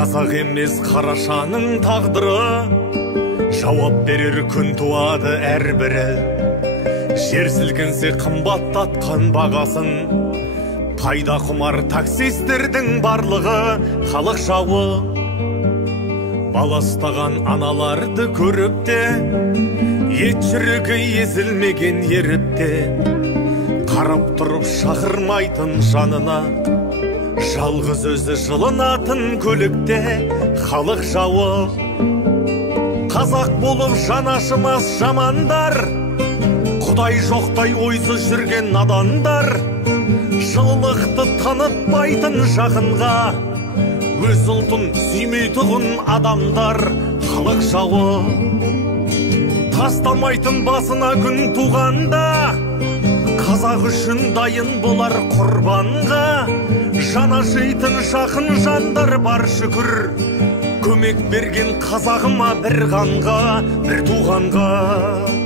мазақ емес қарашаның тағдыры, жауап берер күн туады әрбірі. Жер сілкінсе қымбаттатқан бағасын, пайда құмар таксистердің барлығы халық жауы. Баластаған аналарды көріп те, ет жүрегі езілмеген еріп те, қарап тұрып шақырмайтын жанына, жалғыз өзі жылынатын көлікте халық жауы. Қазақ болып жанашымас жамандар, Құдай жоқтай ойсыз жүрген надандар, жылылықты танытпайтын жақынға, өз ұлтын сүймейтұғын адамдар халық жауы. Тастамайтын басына күн туғанда, қазақ үшін дайын болар құрбанға, жана жейтін жақын жандар бар шүкір, көмек берген қазағыма бір қанға, бір туғанға.